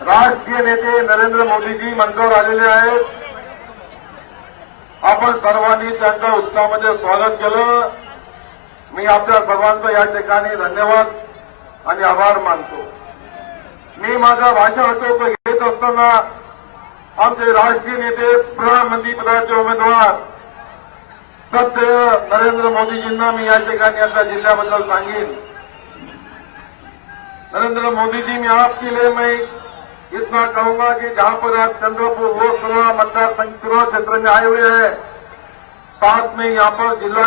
राष्ट्रीय नेते नरेंद्र मोदीजी मंचावर आलेले आहेत. आपण सर्वांनी त्यांचं उत्साहामध्ये स्वागत केलं. मी आपल्या सर्वांचा या ठिकाणी धन्यवाद आणि आभार मानतो. मी माझा भाषण घेत असताना आमचे राष्ट्रीय नेते प्रधानमंत्री पदाचे उमेदवार सध्य नरेंद्र मोदीजींना मी या ठिकाणी आता जिल्ह्याबद्दल सांगेन. नरेंद्र मोदी जी, मैं आपके लिए मैं इतना कहूंगा कि जहां पर आप चंद्रपुर लोकसभा मतदार संघ चुनाव क्षेत्र में आए हुए हैं, साथ में यहां पर जिला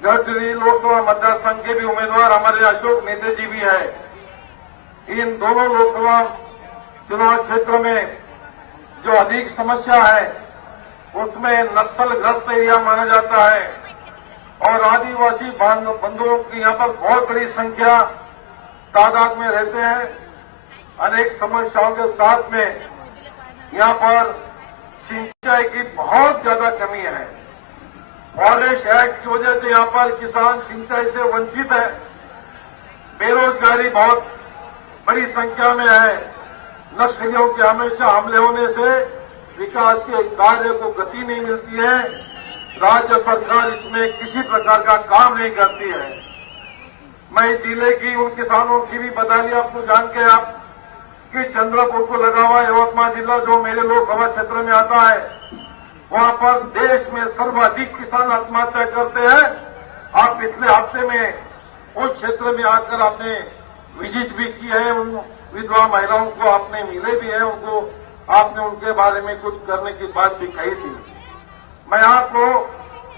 गढ़चिरौली लोकसभा मतदार संघ के भी उम्मीदवार हमारे अशोक नेते जी भी हैं. इन दोनों लोकसभा चुनाव क्षेत्र में जो अधिक समस्या है उसमें नक्सलग्रस्त एरिया माना जाता है और आदिवासी बंधुओं की यहां पर बहुत बड़ी संख्या तादाद में रहते हैं. अनेक समस्याओं के साथ में यहां पर सिंचाई की बहुत ज्यादा कमी है. फॉरेस्ट एक्ट की वजह से यहां पर किसान सिंचाई से वंचित है. बेरोजगारी बहुत बड़ी संख्या में है. नक्सलियों के हमेशा हमले होने से विकास के कार्य को गति नहीं मिलती है. राज्य सरकार इसमें किसी प्रकार का काम नहीं करती है. मैं जिले की उन किसानों की भी बधाई आपको जान के आप कि चंद्रपुर को लगा हुआ यवतमाळ जिला जो मेरे लोकसभा क्षेत्र में आता है, वहां पर देश में सर्वाधिक किसान आत्महत्या करते हैं. आप पिछले हफ्ते में उस क्षेत्र में आकर आपने विजिट भी की है. उन विधवा महिलाओं को आपने मिले भी है, उनको आपने उनके बारे में कुछ करने की बात भी कही थी. मैं आपको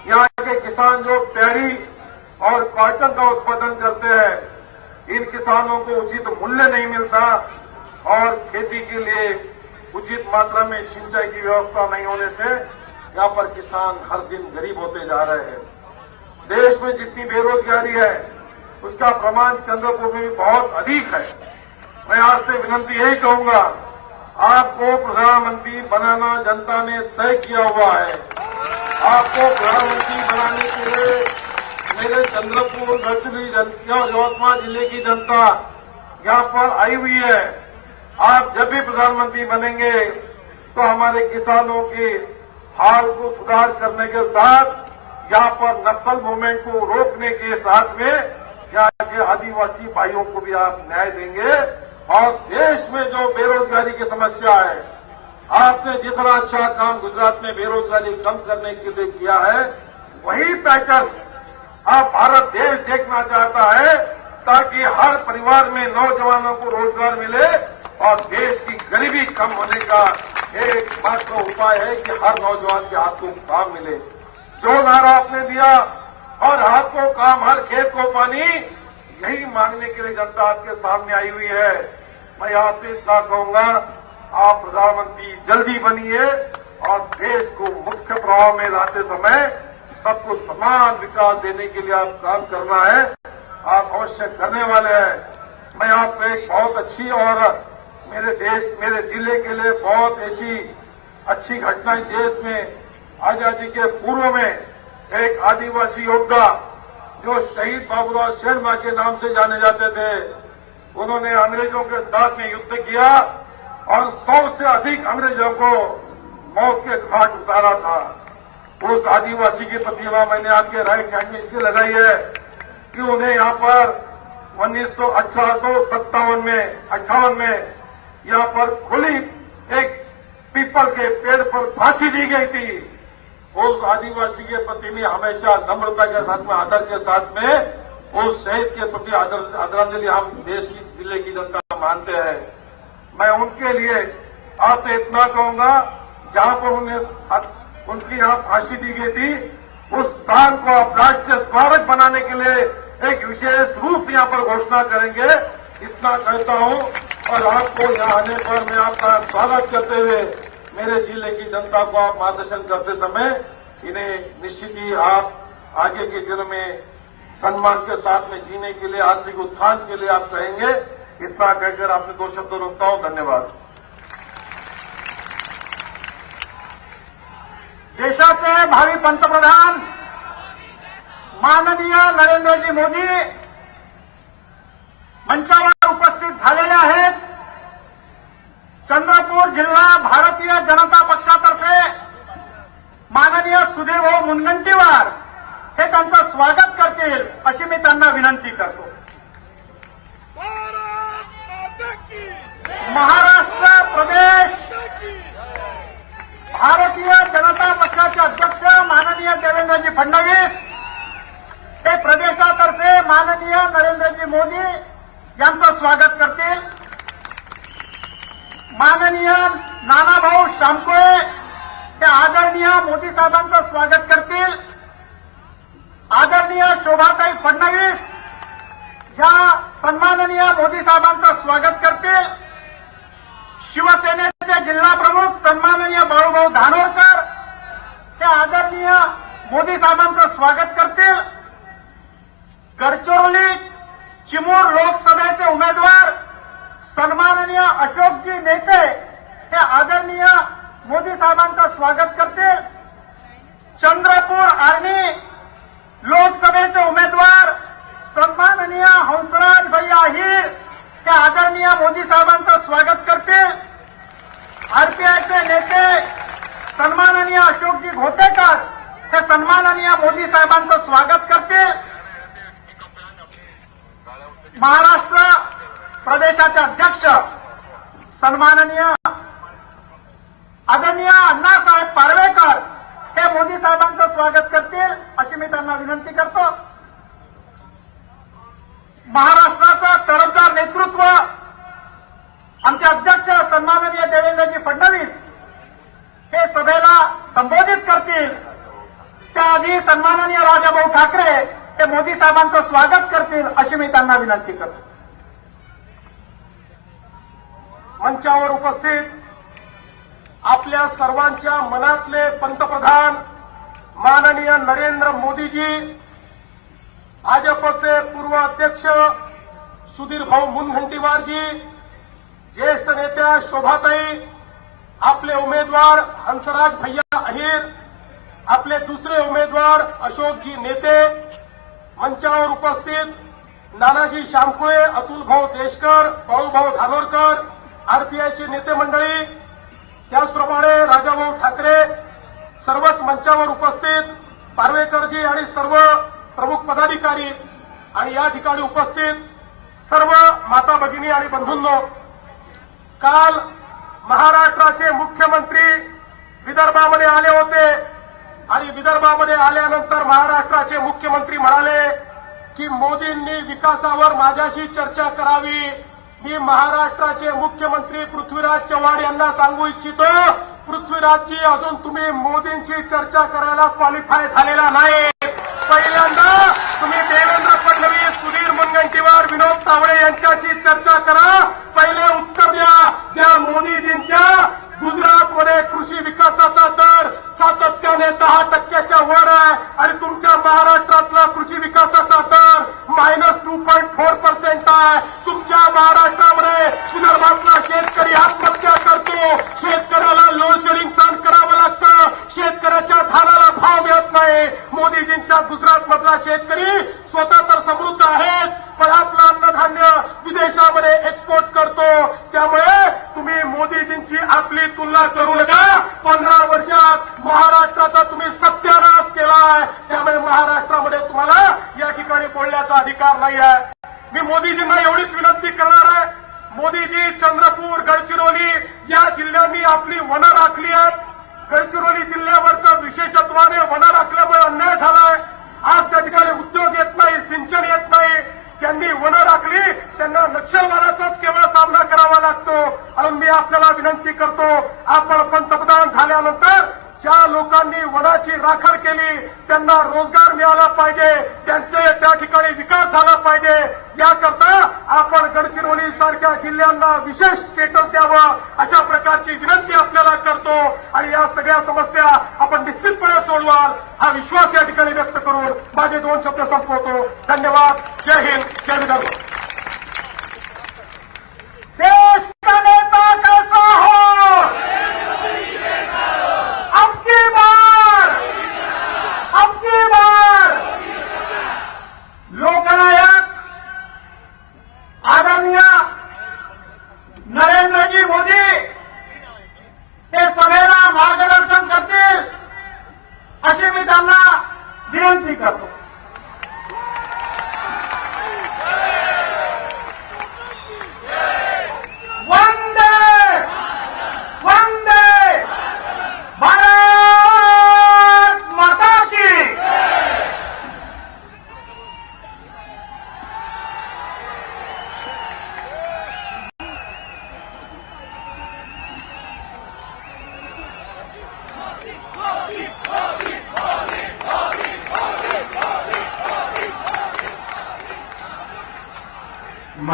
यहाँ के किसान जो पैडी और कॉटन का उत्पादन करते हैं, इन किसानों को उचित मूल्य नहीं मिलता और खेती के लिए उचित मात्रा में सिंचाई की व्यवस्था नहीं होने से यहाँ पर किसान हर दिन गरीब होते जा रहे हैं. देश में जितनी बेरोजगारी है उसका प्रमाण चंद्रपुर में भी बहुत अधिक है. मैं आपसे विनंती यही कहूंगा, आपको प्रधानमंत्री बनाना जनता ने तय किया हुआ है. आपको प्रधानमंत्री बनाने के लिए मेरे चंद्रपुर गढ़चिरौली जनता और यवतमाळ जिले की जनता यहां पर आई हुई है. आप जब भी प्रधानमंत्री बनेंगे तो हमारे किसानों के हाल को सुधार करने के साथ यहां पर नक्सल मूवमेंट को रोकने के साथ में यहाँ के आदिवासी भाइयों को भी आप न्याय देंगे. और देश में जो बेरोजगारी की समस्या है, आपने जितना अच्छा काम गुजरात में बेरोजगारी कम करने के लिए किया है, वही पैटर्न आप भारत देश देखना चाहता है ताकि हर परिवार में नौजवानों को रोजगार मिले और देश की गरीबी कम होने का एक मात्र उपाय है कि हर नौजवान के हाथ को काम मिले. जो नारा आपने दिया, और हाथ को काम हर खेत को पानी, यही मांगने के लिए जनता आपके सामने आई हुई है. मैं आपसे इतना कहूंगा, आप प्रधानमंत्री जल्दी बनिए और देश को मुख्य प्रवाह में लाते समय सबको समान विकास देने के लिए आप काम करना है. आप अवश्य करने वाले हैं. मैं आपको एक बहुत अच्छी और मेरे जिले के लिए बहुत ऐसी अच्छी घटनाएं देश में आजादी के पूर्व में एक आदिवासी योद्धा जो शहीद बाबूराव शर्मा के नाम से जाने जाते थे, उन्होंने अंग्रेजों के साथ में युद्ध किया और 100 से अधिक अंग्रेजों को मौत के घाट उतारा था. उस आदिवासी की प्रतिमा मैंने आपके राइट हैंड में इसलिए लगाई है कि उन्हें यहां पर 1857 में यहां पर खुली एक पीपल के पेड़ पर फांसी दी गई थी. उस आदिवासी के प्रति में हमेशा नम्रता के साथ में, आदर के साथ में उस शहीद के प्रति आदरांजलि हम देश की जिले की जनता मानते हैं. मैं उनके लिए आपसे इतना कहूंगा, जहां पर उनकी यहां फांसी दी गई थी, उस स्थान को आप राष्ट्रीय स्मारक बनाने के लिए एक विशेष रूप यहां पर घोषणा करेंगे. इतना कहता हूं और आपको यहां आने पर मैं आपका स्वागत करते हुए मेरे जिले की जनता को आप मार्गदर्शन करते समय इन्हें निश्चित ही आप आगे के दिनों में सम्मान के साथ में जीने के लिए, आर्थिक उत्थान के लिए आप कहेंगे. इतना कहकर आपने 2 शब्द रोकता हूं. धन्यवाद. देशाचे भावी पंतप्रधान माननीय नरेंद्रजी मोदी मंचावर उपस्थित झालेले आहेत. महाराष्ट्र प्रदेश भारतीय जनता पक्षाचे अध्यक्ष माननीय देवेंद्रजी फडणवीस हे प्रदेशातर्फे माननीय नरेंद्रजी मोदी यांचं स्वागत करतील. माननीय नानाभाऊ शामकुळे हे आदरणीय मोदी साहेबांचं स्वागत करतील. आदरणीय शोभाताई फडणवीस या सन्माननीय मोदी साहेबांचं स्वागत करतील. शिवसेनेचे जिल्हा प्रमुख सन्माननीय बाळूभाऊ धानोरकर हे आदरणीय मोदी साहेबांचं स्वागत करतील. गडचिरोली चिमूर लोकसभेचे उमेदवार सन्माननीय अशोकजी नेते हे आदरणीय मोदी साहेबांचं स्वागत करतील. चंद्रपूर आर्णी लोकसभेचे उमेदवार सन्माननीय हंसराज भैया अहिर हे आदरणीय मोदी साहेबांचं स्वागत करतील. आरपीआयचे नेते सन्माननीय अशोकजी घोटेकर हे सन्माननीय मोदी साहेबांचं स्वागत करतील. महाराष्ट्र प्रदेशाचे अध्यक्ष सन्माननीय आदरणीय अण्णासाहेब पार्वेकर हे मोदी साहेबांचं स्वागत करतील अशी मी त्यांना विनंती करतो. महाराष्ट्राचं तडफदार नेतृत्व आमचे अध्यक्ष सन्माननीय देवेंद्रजी फडणवीस हे सभेला संबोधित करतील. त्याआधी सन्माननीय राजाभाऊ ठाकरे हे मोदी साहेबांचं स्वागत करतील अशी मी त्यांना विनंती करतो. मंचावर उपस्थित आपल्या सर्वांच्या मनातले पंतप्रधान माननीय नरेंद्र मोदीजी, भाजपचे पूर्व अध्यक्ष सुधीरभाऊ मुनगंटीवारजी, ज्येष्ठ नेत्या शोभाताई, आपले उमेदवार हंसराज भैया अहिर, आपले दुसरे उमेदवार अशोकजी नेते, मंचावर उपस्थित नानाजी शामकुळे, अतुलभाऊ देशकर, बाळूभाऊ धानोरकर, आरपीआयचे नेते मंडळी, त्याचप्रमाणे राजाभाऊ ठाकरे, सर्वच मंचावर उपस्थित पार्वेकरजी आणि सर्व प्रमुख पदाधिकारी आणि या ठिकाणी उपस्थित सर्व माता भगिनी आणि बंधूंनो, काल महाराष्ट्राचे मुख्यमंत्री विदर्भामध्ये आले होते आणि विदर्भामध्ये आल्यानंतर महाराष्ट्राचे मुख्यमंत्री म्हणाले की मोदींनी विकासावर माझ्याशी चर्चा करावी. मी महाराष्ट्राचे मुख्यमंत्री पृथ्वीराज चव्हाण यांना सांगू इच्छितो, पृथ्वीराजजी अजून तुम्ही मोदींची चर्चा करायला क्वालिफाय झालेला नाही. पहिल्यांदा तुम्ही देवेंद्र फडणवीस, सुधीर मुनगंटीवार, विनोद तावडे यांच्याशी चर्चा करा. पहिले उत्तर द्या. ज्या मोदीजींच्या गुजरातमध्ये कृषी विकासाचा दर सातत्याने 10% वर आहे आणि तुमच्या महाराष्ट्रातला कृषी विकासाचा दर -2.4% आहे. तुमच्या महाराष्ट्रामध्ये विदर्भातला शेतकरी आत्महत्या करतो, शेतकऱ्याला लोड शेडिंग सहन करावं लागतं, शेतकऱ्याच्या धानाला भाव मिळत नाही. मोदीजींचा गुजरातमधला शेतकरी स्वतः तर समृद्ध आहेच, पण आपलं अन्नधान्य विदेशामध्ये एक्सपोर्ट करतो. त्यामुळे तुम्ही मोदीजींची आपली तुलना करू नका. 15 वर्षात महाराष्ट्राचा तुम्ही सत्यानाश केलाय. त्यामुळे महाराष्ट्रामध्ये तुम्हाला या ठिकाणी बोलण्याचा अधिकार नाही आहे. मी मोदीजींना एवढीच विनंती करणार आहे, मोदीजी चंद्रपूर, गडचिरोली या जिल्ह्यांनी आपली वनं राखली आहेत. गडचिरोली जिल्ह्यावरचं विशेषत्वाने वनं राखल्यामुळे अन्याय झालाय. आज त्या ठिकाणी उद्योग येत नाही, सिंचन येत नाही. ज्यांनी वनं राखली त्यांना नक्षलवादाचाच केवळ सामना करावा लागतो. आणि मी आपल्याला विनंती करतो, आपण पंतप्रधान झाल्यानंतर ज्या लोकांनी वनाची राखण केली त्यांना रोजगार मिळाला पाहिजे, त्यांचे त्या ठिकाणी विकास झाला पाहिजे. याकरता आपण गडचिरोली सारख्या जिल्ह्यांना विशेष स्टेटस द्यावं अशा प्रकारची विनंती आपल्याला करतो. आणि या सगळ्या समस्या आपण निश्चितपणे सोडवाल हा विश्वास या ठिकाणी व्यक्त करून माझे 2 शब्द संपवतो. धन्यवाद. जय हिंद, जय विदर्भ. देश का नेता कैसा हो, अबकी बार लोकनायक आदरणीय नरेंद्रजी मोदी हे सभेला मार्गदर्शन करतील अशी मी त्यांना विनंती करतो.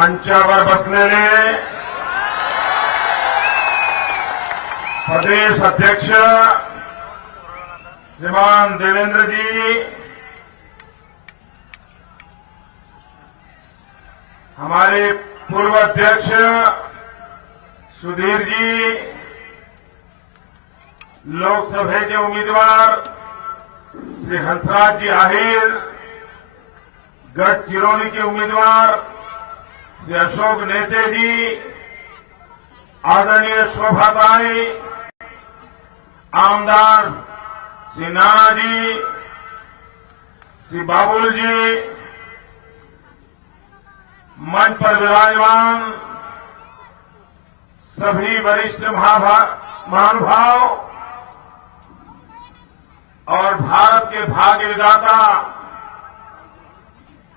मंचावर बसलेले प्रदेश अध्यक्ष श्रीमान देवेंद्र जी, हमारे पूर्व अध्यक्ष सुधीर जी, लोकसभा के उम्मीदवार श्री हंसराज जी आहिर, गढ़चिरौली के उम्मीदवार श्री अशोक नेते जी, आदरणीय शोभाताई, आमदार श्री नाना जी, श्री बाबुल जी, मंच पर विराजमान सभी वरिष्ठ महानुभाव और भारत के भाग्य विधाता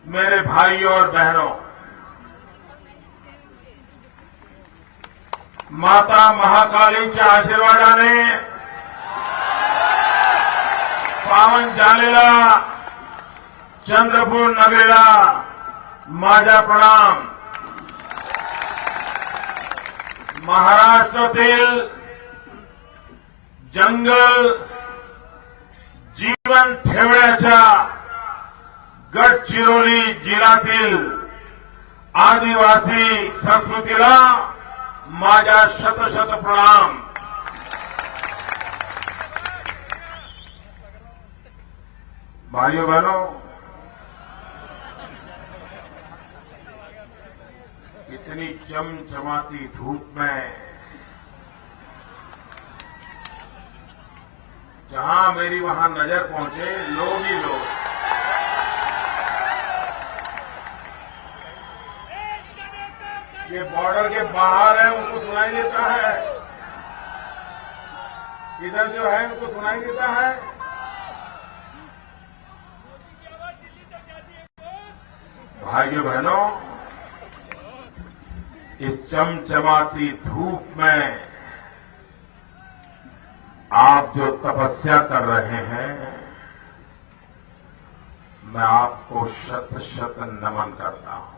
मेरे भाइयों और बहनों, माता महाकालीच्या आशीर्वादाने पावन झालेला चंद्रपूर नगरीला माझा प्रणाम. महाराष्ट्रातील जंगल जीवन ठेवण्याच्या गडचिरोली जिल्ह्यातील आदिवासी संस्कृतीला माझा शत प्रणाम. भाइयों बहनों, इतनी चमचमाती धूप में जहां मेरी वहां नजर पहुंचे लोग ही लोग. ये बॉर्डर के बाहर है उनको सुनाई देता है, इधर जो है उनको सुनाई देता है. भाइयों बहनों, इस चमचमाती धूप में आप जो तपस्या कर रहे हैं, मैं आपको शत नमन करता हूं.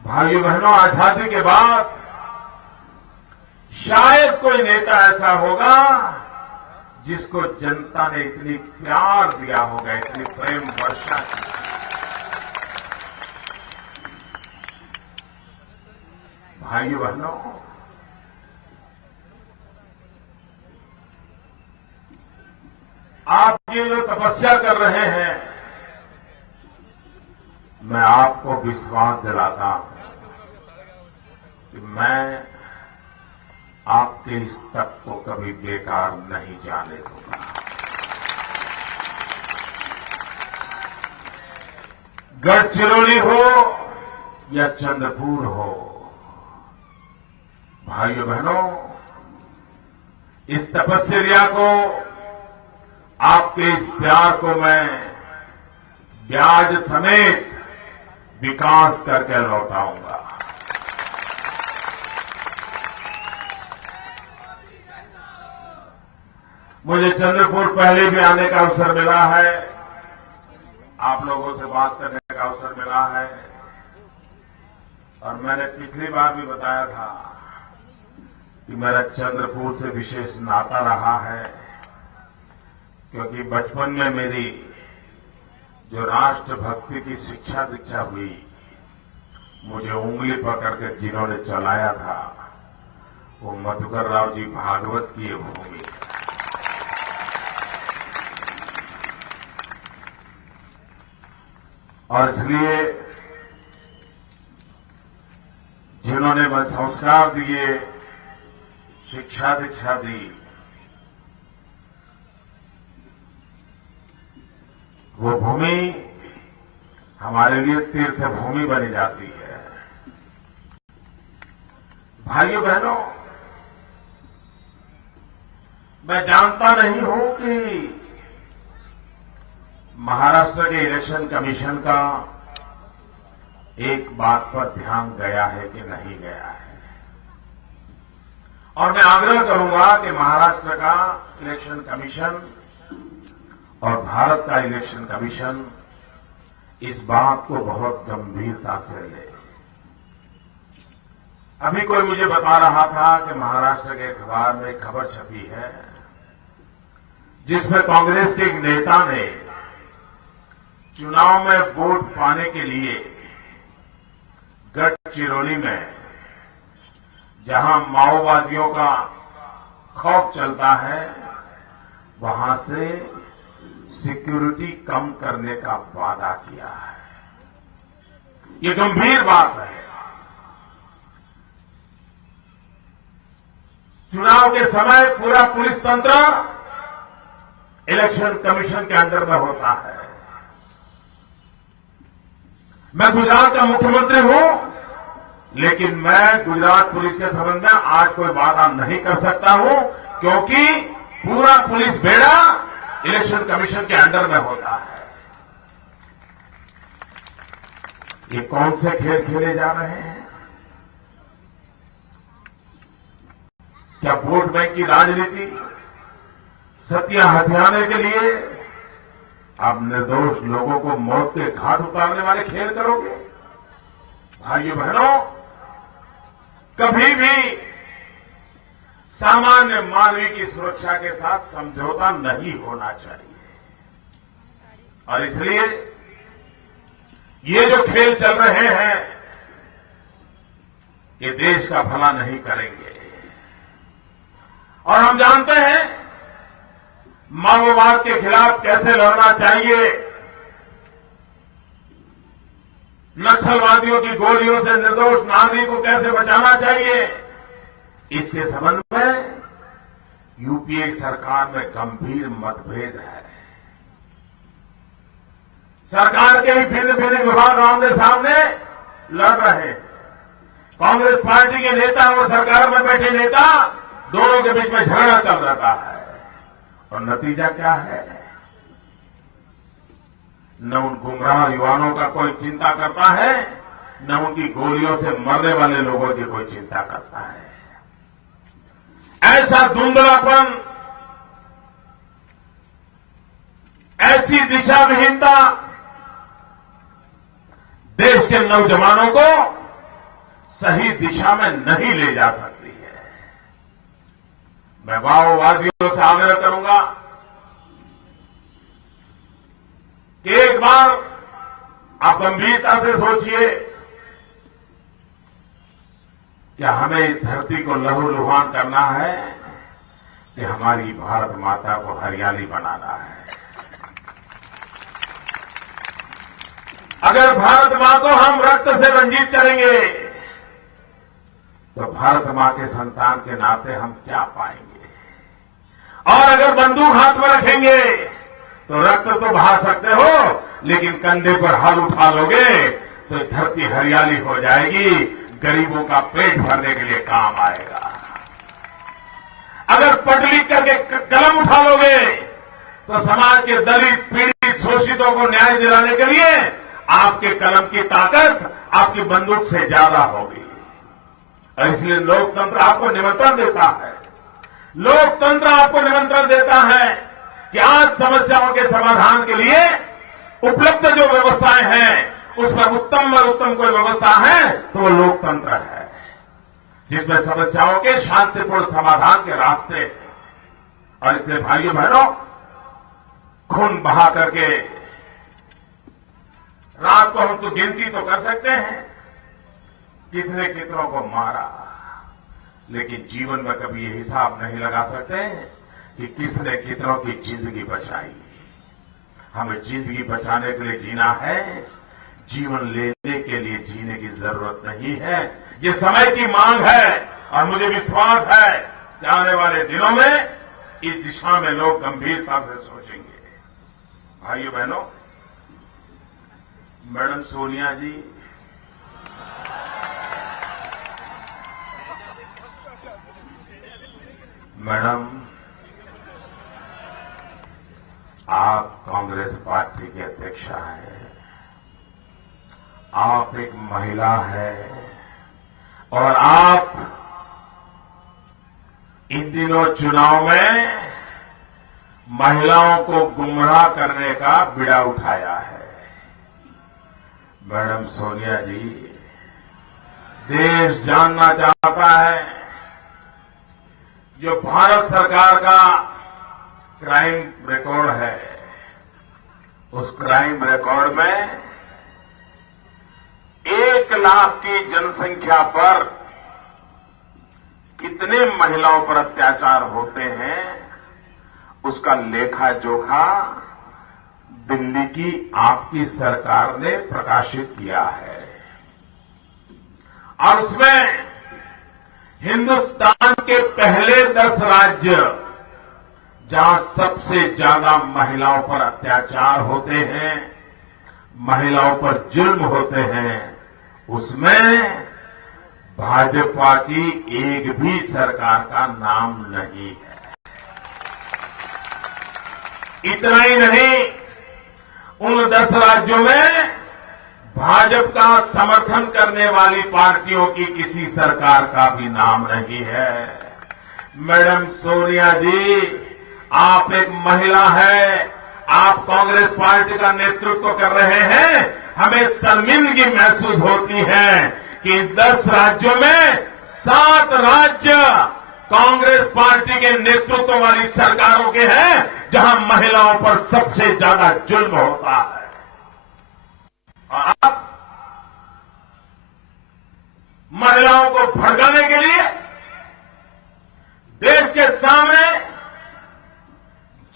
भाइयों बहनों, आजादी के बाद शायद कोई नेता ऐसा होगा जिसको जनता ने इतनी प्यार दिया होगा, इतनी प्रेम वर्षा की. भाइयों बहनों, आप ये जो तपस्या कर रहे हैं, मैं आपको विश्वास दिलाता हूं कि मैं आपके इस तप को कभी बेकार नहीं जाने दूंगा. गढ़चिरौली हो या चंद्रपुर हो, भाइयों बहनों, इस तपस्या को, आपके इस प्यार को मैं ब्याज समेत विकास करके लौटाऊंगा. मुझे चंद्रपुर पहले भी आने का अवसर मिला है, आप लोगों से बात करने का अवसर मिला है, और मैंने पिछली बार भी बताया था कि मेरा चंद्रपुर से विशेष नाता रहा है, क्योंकि बचपन में मेरी जो राष्ट्रभक्ति की शिक्षा दीक्षा हुई, मुझे उंगली पकड़ कर जिन्होंने चलाया था, वो मधुकर राव जी भागवत की ये भूमि. और इसलिए जिन्होंने मैं संस्कार दिए, शिक्षा दीक्षा दी, वो भूमि हमारे लिए तीर्थ भूमि बनी जाती है. भाइयों बहनों, मैं जानता नहीं हूं कि महाराष्ट्र के इलेक्शन कमीशन का एक बात पर ध्यान गया है कि नहीं गया है, और मैं आग्रह करूंगा कि महाराष्ट्र का इलेक्शन कमीशन और भारत का इलेक्शन कमीशन इस बात को बहुत गंभीरता से ले। अभी कोई मुझे बता रहा था कि महाराष्ट्र के अखबार में एक खबर छपी है जिसमें कांग्रेस के एक नेता ने चुनाव में वोट पाने के लिए गढ़चिरौली में, जहां माओवादियों का खौफ चलता है, वहां से सिक्योरिटी कम करने का वादा किया है। ये गंभीर बात है। चुनाव के समय पूरा पुलिस तंत्र इलेक्शन कमीशन के अंडर में होता है। मैं गुजरात का मुख्यमंत्री हूं, लेकिन मैं गुजरात पुलिस के संबंध में आज कोई वादा नहीं कर सकता हूं, क्योंकि पूरा पुलिस बेड़ा इलेक्शन कमीशन के अंडर में होता है। ये कौन से खेल खेले जा रहे हैं? क्या वोट बैंक की राजनीति सत्या हथियाने के लिए आप निर्दोष लोगों को मौत के घाट उतारने वाले खेल करोगे? भाइयों बहनों, कभी भी सामान्य मानवीय की सुरक्षा के साथ समझौता नहीं होना चाहिए। और इसलिए ये जो खेल चल रहे हैं, ये देश का भला नहीं करेंगे। और हम जानते हैं माओवाद के खिलाफ कैसे लड़ना चाहिए, नक्सलवादियों की गोलियों से निर्दोष नागरिक को कैसे बचाना चाहिए। इसके संबंध में यूपीए सरकार में गंभीर मतभेद है। सरकार के ही भिन्न भिन्न विभाग आमने सामने लड़ रहे हैं। कांग्रेस पार्टी के नेता और सरकार में बैठे नेता दोनों के बीच में झगड़ा चल रहा है। और नतीजा क्या है? न उन गुमराह युवाओं का कोई चिंता करता है, न उनकी गोलियों से मरने वाले लोगों की कोई चिंता करता है। ऐसा धुंधलापन, ऐसी दिशा विहीनता देश के नौजवानों को सही दिशा में नहीं ले जा सकती है। मैं माओवादियों से आग्रह करूंगा कि एक बार आप गंभीरता से सोचिए कि हमें इस धरती को लहूलुहान करना है कि हमारी भारत माता को हरियाली बनाना है। अगर भारत मां को हम रक्त से रंजित करेंगे तो भारत मां के संतान के नाते हम क्या पाएंगे? और अगर बंदूक हाथ में रखेंगे तो रक्त तो बहा सकते हो, लेकिन कंधे पर हाथ उठा लोगे तो धरती हरियाली हो जाएगी, गरीबों का पेट भरने के लिए काम आएगा। अगर पढ़ लिख करके कलम उठा लोगे तो समाज के दलित, पीड़ित, शोषितों को न्याय दिलाने के लिए आपके कलम की ताकत आपकी बंदूक से ज्यादा होगी। और इसलिए लोकतंत्र आपको निमंत्रण देता है, लोकतंत्र आपको निमंत्रण देता है कि आज समस्याओं के समाधान के लिए उपलब्ध जो व्यवस्थाएं हैं उस पर उत्तम और उत्तम कोई व्यवस्था है तो वो लोकतंत्र है, जिसमें समस्याओं के शांतिपूर्ण समाधान के रास्ते हैं। और इसलिए भाइयों बहनों, खून बहा करके रात को हम तो गिनती तो कर सकते हैं कितने कितनों को मारा, लेकिन जीवन में कभी ये हिसाब नहीं लगा सकते कि किसने कितनों की जिंदगी बचाई। हमें जिंदगी बचाने के लिए जीना है, जीवन लेने के लिए जीने की जरूरत नहीं है। ये समय की मांग है और मुझे विश्वास है कि आने वाले दिनों में इस दिशा में लोग गंभीरता से सोचेंगे। भाइयों बहनों, मैडम सोनिया जी, मैडम आप कांग्रेस पार्टी के अध्यक्ष हैं, आप एक महिला हैं और आप इन दिनों चुनाव में महिलाओं को गुमराह करने का बीड़ा उठाया है। मैडम सोनिया जी, देश जानना चाहता है जो भारत सरकार का क्राइम रिकॉर्ड है, उस क्राइम रिकॉर्ड में 1 लाख की जनसंख्या पर कितने महिलाओं पर अत्याचार होते हैं, उसका लेखा जोखा दिल्ली की आपकी सरकार ने प्रकाशित किया है। और उसमें हिंदुस्तान के पहले 10 राज्य जहां सबसे ज्यादा महिलाओं पर अत्याचार होते हैं, महिलाओं पर जुल्म होते हैं, उसमें भाजपा की एक भी सरकार का नाम नहीं है। इतना ही नहीं, उन 10 राज्यों में भाजपा का समर्थन करने वाली पार्टियों की किसी सरकार का भी नाम नहीं है। मैडम सोनिया जी, आप एक महिला है, आप कांग्रेस पार्टी का नेतृत्व कर रहे हैं। हमें शर्मिंदगी महसूस होती है कि 10 राज्यों में 7 राज्य कांग्रेस पार्टी के नेतृत्व वाली सरकारों के हैं, जहां महिलाओं पर सबसे ज्यादा जुल्म होता है। और आप महिलाओं को भड़काने के लिए देश के सामने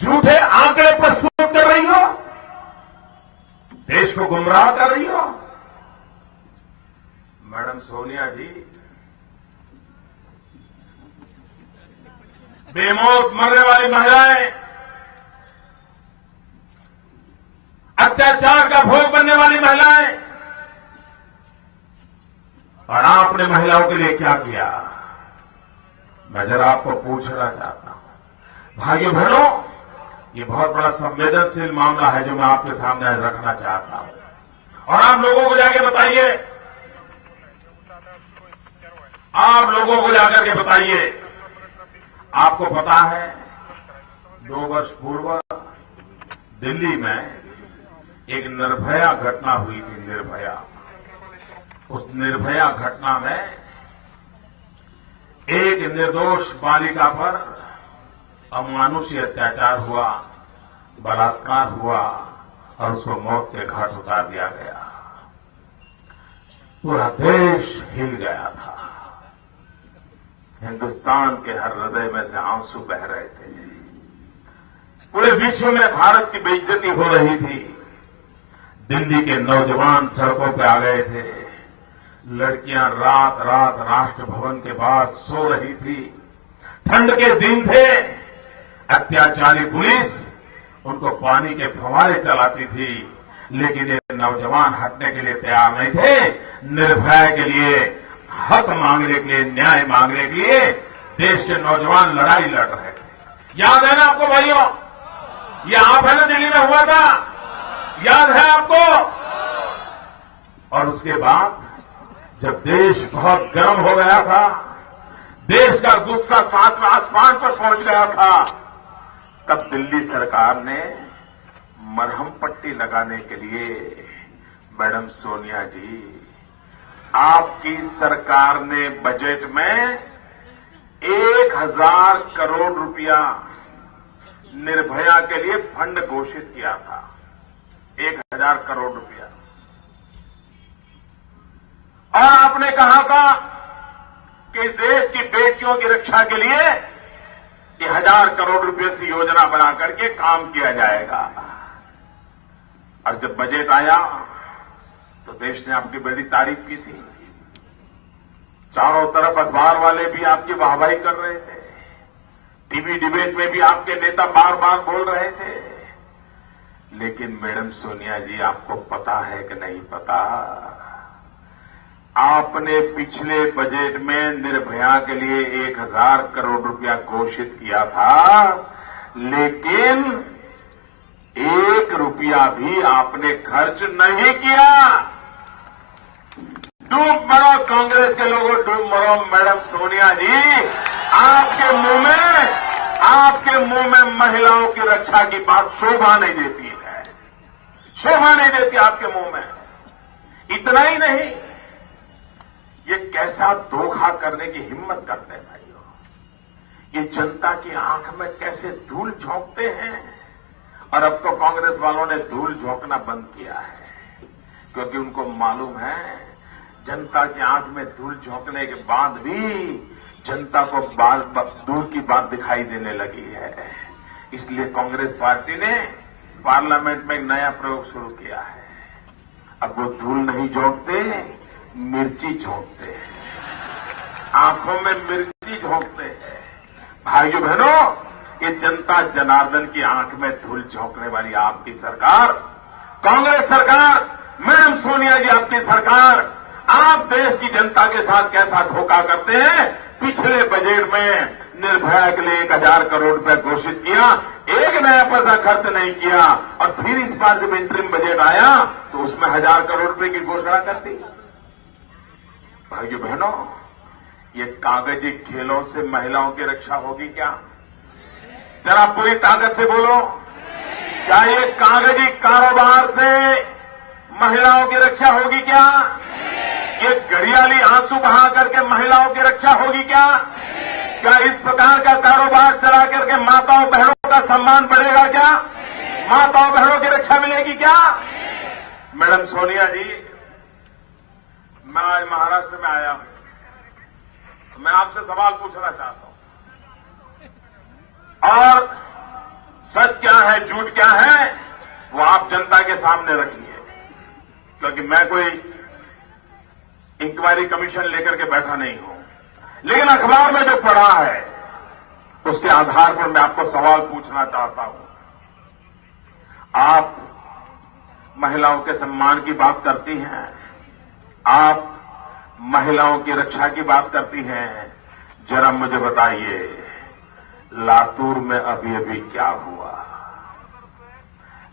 झूठे आंकड़े प्रस्तुत कर रही हो, देश को गुमराह कर रही हो। मैडम सोनिया जी, बेमौत मरने वाली महिलाएं, अत्याचार का भोग बनने वाली महिलाएं, और आपने महिलाओं के लिए क्या किया, मैं जरा आपको पूछना चाहता हूं। भाइयों बहनों, ये बहुत बड़ा संवेदनशील मामला है जो मैं आपके सामने रखना चाहता हूं। और आप लोगों को जाके बताइए, आप लोगों को जाकर के बताइए, आपको पता है 2 वर्ष पूर्व दिल्ली में एक निर्भया घटना हुई थी। निर्भया, उस निर्भया घटना में एक निर्दोष बालिका पर अमानुषी अत्याचार हुआ, बलात्कार हुआ और उसको मौत के घाट उतार दिया गया। पूरा देश हिल गया था। हिंदुस्तान के हर हृदय में से आंसू बह रहे थे। पूरे विश्व में भारत की बेइज्जती हो रही थी। दिल्ली के नौजवान सड़कों पर आ गए थे। लड़कियां रात रात राष्ट्र भवन के बाहर सो रही थी। ठंड के दिन थे। अत्याचारी पुलिस उनको पानी के फव्वारे चलाती थी, लेकिन ये नौजवान हटने के लिए तैयार नहीं थे। निर्भया के लिए, हक मांगने के लिए, न्याय मांगने के लिए देश के नौजवान लड़ाई लड़ रहे थे। याद है ना आपको भाइयों? ये आप है ना, दिल्ली में हुआ था, याद है आपको? और उसके बाद जब देश बहुत गर्म हो गया था, देश का गुस्सा 7वें आसमान पर पहुंच गया था, तब दिल्ली सरकार ने मरहम पट्टी लगाने के लिए, मैडम सोनिया जी, आपकी सरकार ने बजट में 1000 करोड़ रुपया निर्भया के लिए फंड घोषित किया था। 1000 करोड़ रुपया। और आपने कहा था कि इस देश की बेटियों की रक्षा के लिए 1000 करोड़ रुपए से योजना बना करके काम किया जाएगा। और जब बजट आया तो देश ने आपकी बड़ी तारीफ की थी। चारों तरफ अखबार वाले भी आपकी वाहवाही कर रहे थे। टीवी डिबेट में भी आपके नेता बार बार बोल रहे थे। लेकिन मैडम सोनिया जी, आपको पता है कि नहीं पता, आपने पिछले बजट में निर्भया के लिए 1000 करोड़ रुपया घोषित किया था, लेकिन 1 रुपया भी आपने खर्च नहीं किया। डूब मरो कांग्रेस के लोगों, डूब मरो। मैडम सोनिया जी, आपके मुंह में आपके मुंह में महिलाओं की रक्षा की बात शोभा नहीं देती है, शोभा नहीं देती आपके मुंह में। इतना ही नहीं, ये कैसा धोखा करने की हिम्मत करते हैं भाइयों, ये जनता की आंख में कैसे धूल झोंकते हैं। और अब तो कांग्रेस वालों ने धूल झोंकना बंद किया है, क्योंकि उनको मालूम है जनता की आंख में धूल झोंकने के बाद भी जनता को दूर की बात दिखाई देने लगी है। इसलिए कांग्रेस पार्टी ने पार्लियामेंट में एक नया प्रयोग शुरू किया है। अब वो धूल नहीं झोंकते, मिर्ची झोंकते हैं, आंखों में मिर्ची झोंकते हैं। भाइयों बहनों, ये जनता जनार्दन की आंख में धूल झोंकने वाली आपकी सरकार, कांग्रेस सरकार, मैडम सोनिया जी आपकी सरकार, आप देश की जनता के साथ कैसा धोखा करते हैं। पिछले बजट में निर्भया के लिए 1000 करोड़ रुपया घोषित किया, एक नया पैसा खर्च नहीं किया, और फिर इस बार जब इंटरिम बजट आया तो उसमें 1000 करोड़ रुपए की घोषणा कर दी। भाइयों बहनों, ये कागजी खेलों से महिलाओं की रक्षा होगी क्या? जरा पूरी ताकत से बोलो, क्या ये कागजी कारोबार से महिलाओं की रक्षा होगी क्या? ये घड़ियाली आंसू बहा करके महिलाओं की रक्षा होगी क्या? क्या इस प्रकार का कारोबार चला करके माताओं बहनों का सम्मान बढ़ेगा क्या? माताओं बहनों की रक्षा मिलेगी क्या? मैडम सोनिया जी, मैं आज महाराष्ट्र में आया हूं, तो मैं आपसे सवाल पूछना चाहता हूं, और सच क्या है झूठ क्या है वो आप जनता के सामने रखिए, क्योंकि मैं कोई इंक्वायरी कमीशन लेकर के बैठा नहीं हूं, लेकिन अखबार में जो पढ़ा है उसके आधार पर मैं आपको सवाल पूछना चाहता हूं। आप महिलाओं के सम्मान की बात करती हैं, आप महिलाओं की रक्षा की बात करती हैं, जरा मुझे बताइए लातूर में अभी अभी क्या हुआ?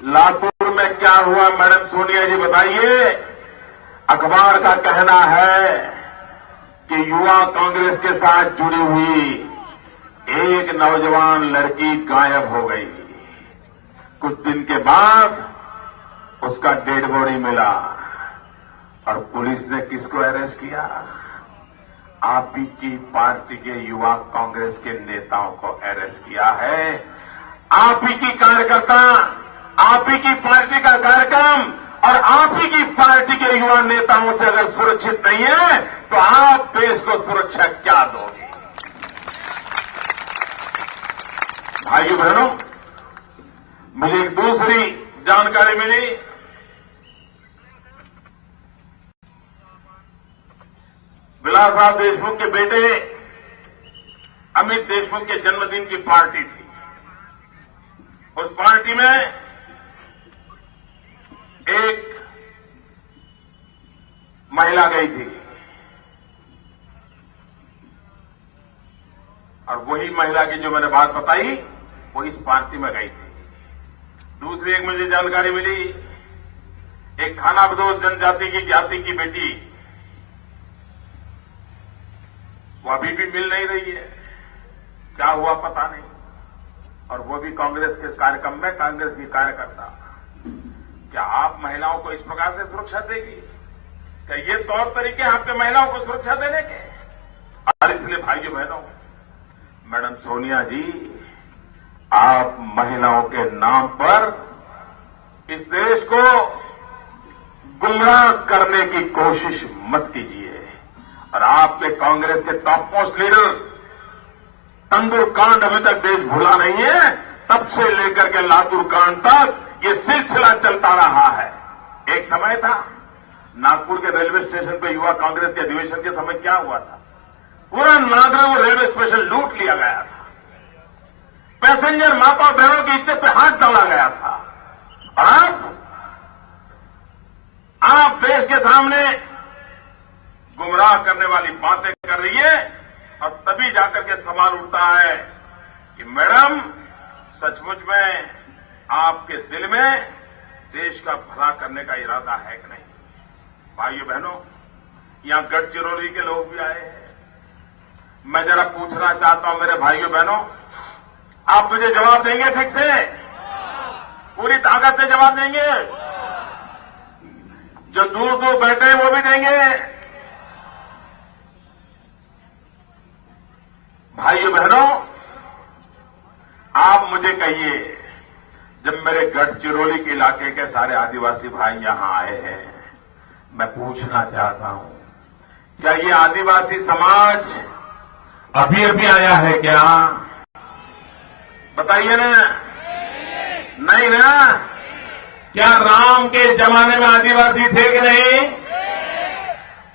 लातूर में क्या हुआ मैडम सोनिया जी बताइए? अखबार का कहना है कि युवा कांग्रेस के साथ जुड़ी हुई एक नौजवान लड़की गायब हो गई। कुछ दिन के बाद उसका डेड बॉडी मिला और पुलिस ने किसको अरेस्ट किया? आप ही की पार्टी के युवा कांग्रेस के नेताओं को अरेस्ट किया है। आप ही की कार्यकर्ता, आप ही की पार्टी का कार्यक्रम और आप ही की पार्टी के युवा नेताओं से अगर सुरक्षित नहीं है तो आप देश को सुरक्षा क्या दोगे? भाइयों बहनों, मुझे एक दूसरी जानकारी मिली। विलासराव देशमुख के बेटे अमित देशमुख के जन्मदिन की पार्टी थी। उस पार्टी में एक महिला गई थी और वही महिला की जो मैंने बात बताई वो इस पार्टी में गई थी। दूसरी एक मुझे जानकारी मिली, एक खानाबदोश जनजाति की जाति की बेटी, वो अभी भी मिल नहीं रही है, क्या हुआ पता नहीं, और वो भी कांग्रेस के कार्यक्रम में कांग्रेस की कार्यकर्ता। क्या आप महिलाओं को इस प्रकार से सुरक्षा देगी? क्या ये तौर तरीके आपके महिलाओं को सुरक्षा देने के? और इसलिए भाइयों बहनों, मैडम सोनिया जी, आप महिलाओं के नाम पर इस देश को गुमराह करने की कोशिश मत कीजिए। और आपके कांग्रेस के टॉप मोस्ट लीडर तंदूर कांड अभी तक देश भूला नहीं है, तब से लेकर के लातूर कांड तक ये सिलसिला चलता रहा है। एक समय था नागपुर के रेलवे स्टेशन पर युवा कांग्रेस के अधिवेशन के समय क्या हुआ था? पूरा नागपुर रेलवे स्टेशन लूट लिया गया था, पैसेंजर माता बहनों की इज्जत पे हाथ डाला गया था। और आप देश के सामने गुमराह करने वाली बातें कर रही है, और तभी जाकर के सवाल उठता है कि मैडम सचमुच में आपके दिल में देश का भला करने का इरादा है कि नहीं? भाइयों बहनों, यहां गढ़चिरौली के लोग भी आए हैं। मैं जरा पूछना चाहता हूं मेरे भाइयों बहनों, आप मुझे जवाब देंगे ठीक से? पूरी ताकत से जवाब देंगे? जो दूर दूर बैठे हैं वो भी देंगे? भाइयों बहनों, आप मुझे कहिए, जब मेरे गढ़चिरौली के इलाके के सारे आदिवासी भाई यहां आए हैं, मैं पूछना चाहता हूं, क्या ये आदिवासी समाज अभी अभी आया है क्या? बताइए ना। नहीं ना? क्या राम के जमाने में आदिवासी थे कि नहीं?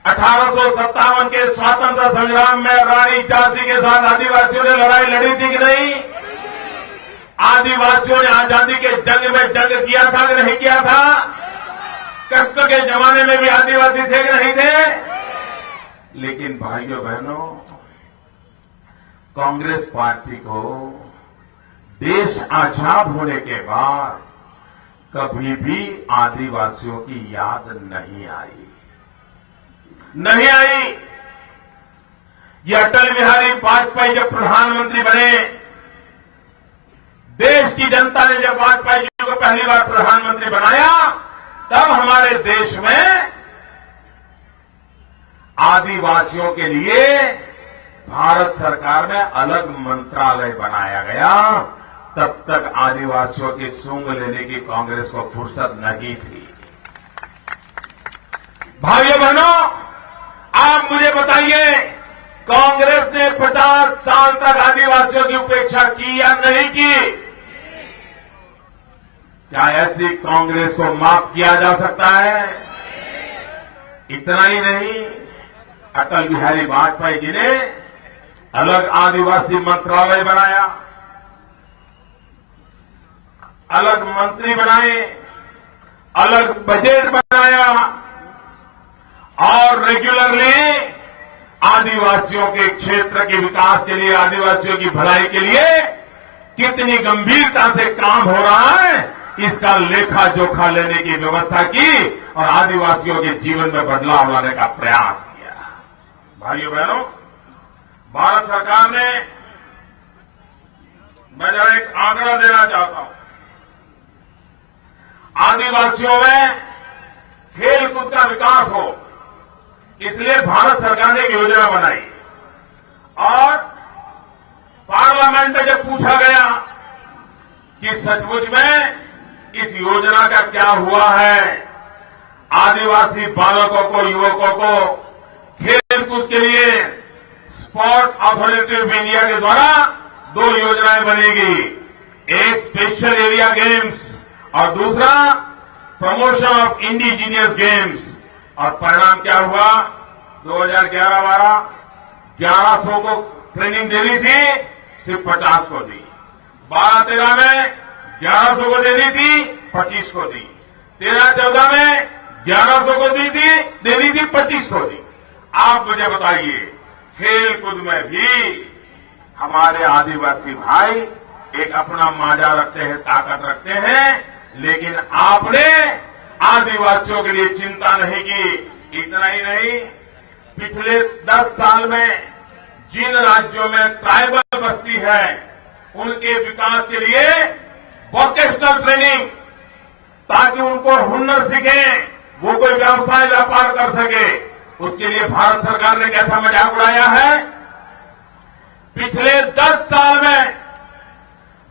1857 के स्वतंत्रता संग्राम में रानी झांसी के साथ आदिवासियों ने लड़ाई लड़ी थी कि नहीं? आदिवासियों ने आजादी के जंग में जंग किया था कि नहीं किया था? कष्ट के जमाने में भी आदिवासी थे कि नहीं थे? लेकिन भाइयों बहनों, कांग्रेस पार्टी को देश आजाद होने के बाद कभी भी आदिवासियों की याद नहीं आई। नहीं आई। ये अटल बिहारी वाजपेयी जब प्रधानमंत्री बने, देश की जनता ने जब वाजपेयी जी को पहली बार प्रधानमंत्री बनाया, तब हमारे देश में आदिवासियों के लिए भारत सरकार में अलग मंत्रालय बनाया गया। तब तक आदिवासियों की सूंघ लेने की कांग्रेस को फुर्सत नहीं थी। भाइयों बहनों, आप मुझे बताइए, कांग्रेस ने 50 साल तक आदिवासियों की उपेक्षा की या नहीं की? क्या ऐसी कांग्रेस को माफ किया जा सकता है? इतना ही नहीं, अटल बिहारी वाजपेयी जी ने अलग आदिवासी मंत्रालय बनाया, अलग मंत्री बनाए, अलग बजट बनाया और रेगुलरली आदिवासियों के क्षेत्र के विकास के लिए, आदिवासियों की भलाई के लिए कितनी गंभीरता से काम हो रहा है, इसका लेखा जोखा लेने की व्यवस्था की और आदिवासियों के जीवन में बदलाव लाने का प्रयास किया। भाइयों बहनों, भारत सरकार ने, मैं जरा एक आंकड़ा देना चाहता हूं, आदिवासियों में खेल कूद का विकास हो, इसलिए भारत सरकार ने एक योजना बनाई और पार्लियामेंट में जब पूछा गया कि सचमुच में इस योजना का क्या हुआ है, आदिवासी बालकों को, युवकों को खेल कूद के लिए स्पोर्ट अथॉरिटी ऑफ इंडिया के द्वारा 2 योजनाएं बनेगी, एक स्पेशल एरिया गेम्स और दूसरा प्रमोशन ऑफ इंडिजीनियस गेम्स। और परिणाम क्या हुआ? 2011-12 1100 को ट्रेनिंग देनी थी, सिर्फ 50 को दी। 12-13 में 1100 को देनी थी, 25 को दी। 13-14 में 1100 को देनी थी, 25 को दी। आप मुझे बताइए, खेल कूद में भी हमारे आदिवासी भाई एक अपना माजा रखते हैं, ताकत रखते हैं, लेकिन आपने आदिवासियों के लिए चिंता नहीं की। इतना ही नहीं, पिछले 10 साल में जिन राज्यों में ट्राइबल बस्ती है, उनके विकास के लिए वोकेशनल ट्रेनिंग, ताकि उनको हुनर सीखें, वो कोई व्यवसाय व्यापार कर सके, उसके लिए भारत सरकार ने कैसा मजाक उड़ाया है। पिछले 10 साल में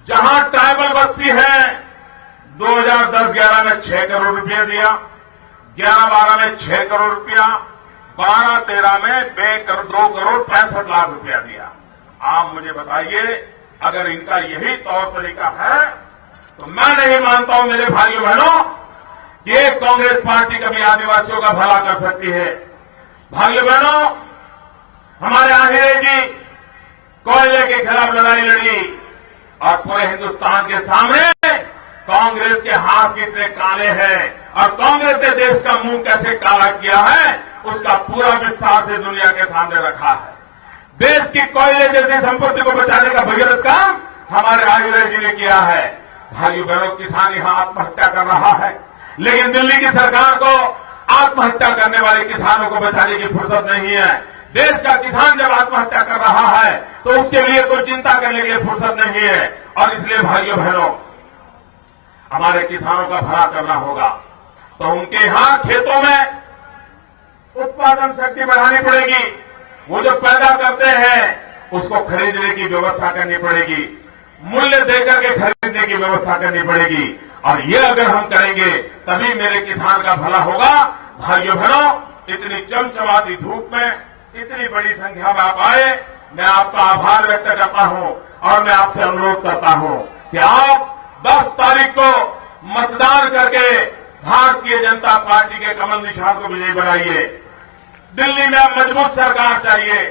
जहां ट्राइबल बस्ती है, 2010-11 में 6 करोड़ रुपया दिया, 11-12 में 6 करोड़ रुपया, 12-13 में 2 करोड़ 65 लाख रुपया दिया। आप मुझे बताइए, अगर इनका यही तौर तरीका है तो मैं नहीं मानता हूं मेरे भाइयों बहनों कि एक कांग्रेस पार्टी कभी आदिवासियों का भला कर सकती है। भाइयों बहनों, हमारे आहिरे जी कोयले के खिलाफ लड़ाई लड़ी और पूरे हिंदुस्तान के सामने कांग्रेस के हाथ कितने काले हैं और कांग्रेस ने देश का मुंह कैसे काला किया है, उसका पूरा विस्तार से दुनिया के सामने रखा है। देश की कोयले जैसी संपत्ति को बचाने का भगीरथ काम हमारे आहिरे जी ने किया है। भाइयों बहनों, किसान यहां आत्महत्या कर रहा है, लेकिन दिल्ली की सरकार को आत्महत्या करने वाले किसानों को बचाने की फुर्सत नहीं है। देश का किसान जब आत्महत्या कर रहा है तो उसके लिए कोई चिंता करने के लिए फुर्सत नहीं है। और इसलिए भाइयों बहनों, हमारे किसानों का भला करना होगा तो उनके यहां खेतों में उत्पादन शक्ति बढ़ानी पड़ेगी। वो जो पैदा करते हैं उसको खरीदने की व्यवस्था करनी पड़ेगी, मूल्य देकर के खरीदने की व्यवस्था करनी पड़ेगी। और ये अगर हम करेंगे तभी मेरे किसान का भला होगा। भाइयों बहनों, इतनी चमचमाती धूप में इतनी बड़ी संख्या में आप आए, मैं आपका आभार व्यक्त करता हूं और मैं आपसे अनुरोध करता हूं कि आप 10 तारीख को मतदान करके भारतीय जनता पार्टी के कमल निशान को विजयी बनाइए। दिल्ली में मजबूत सरकार चाहिए,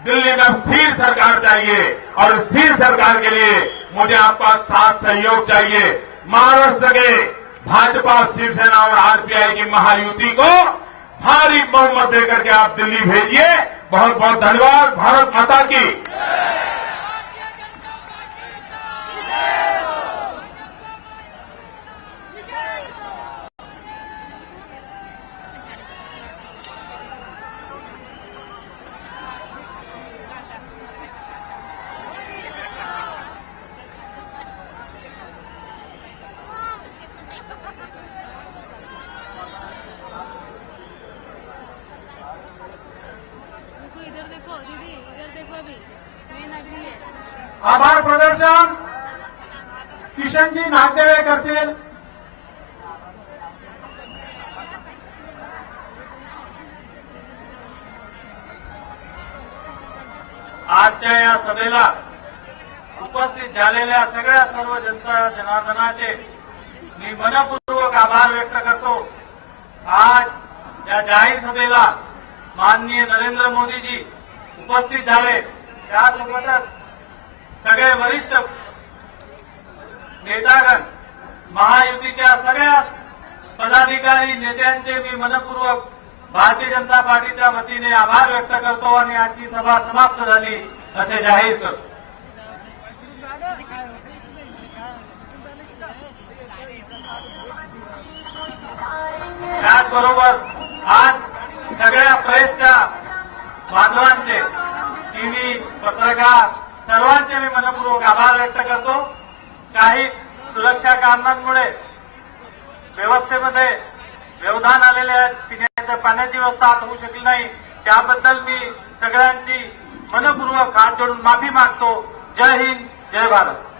दिल्ली में स्थिर सरकार चाहिए और स्थिर सरकार के लिए मुझे आपका साथ सहयोग चाहिए। महाराष्ट्र के भाजपा, शिवसेना और आरपीआई की महायुति को भारी बहुमत देकर के आप दिल्ली भेजिए। बहुत बहुत धन्यवाद। भारत माता की। इधर देखो दीदी, इधर देखो अभी मेन अभी है। आभार प्रदर्शन किशनजी नागदेवे करतील। आजच्या या सभेला उपस्थित झालेल्या सगळ्या सर्व जनता जनार्दनाचे मी मनपूर्वक आभार व्यक्त करतो। आज या जाहीर सभेला माननीय नरेंद्र मोदीजी उपस्थित झाले, त्यासोबतच सगळे वरिष्ठ नेतागण, महायुतीच्या सगळ्या पदाधिकारी नेत्यांचे मी मनपूर्वक भारतीय जनता पार्टीच्या वतीने आभार व्यक्त करतो आणि आजची सभा समाप्त झाली असे जाहीर करतो। त्याचबरोबर आज सगळ्या प्रेसच्या बांधवांचे, टीव्ही, पत्रकार सर्वांचे मी मनपूर्वक आभार व्यक्त करतो। काही सुरक्षा कारणांमुळे व्यवस्थेमध्ये व्यवधान आलेले आहेत, पिण्याच्या पाण्याची व्यवस्था आता होऊ शकली नाही, त्याबद्दल मी सगळ्यांची मनपूर्वक हात जोडून माफी मागतो। जय हिंद, जय भारत।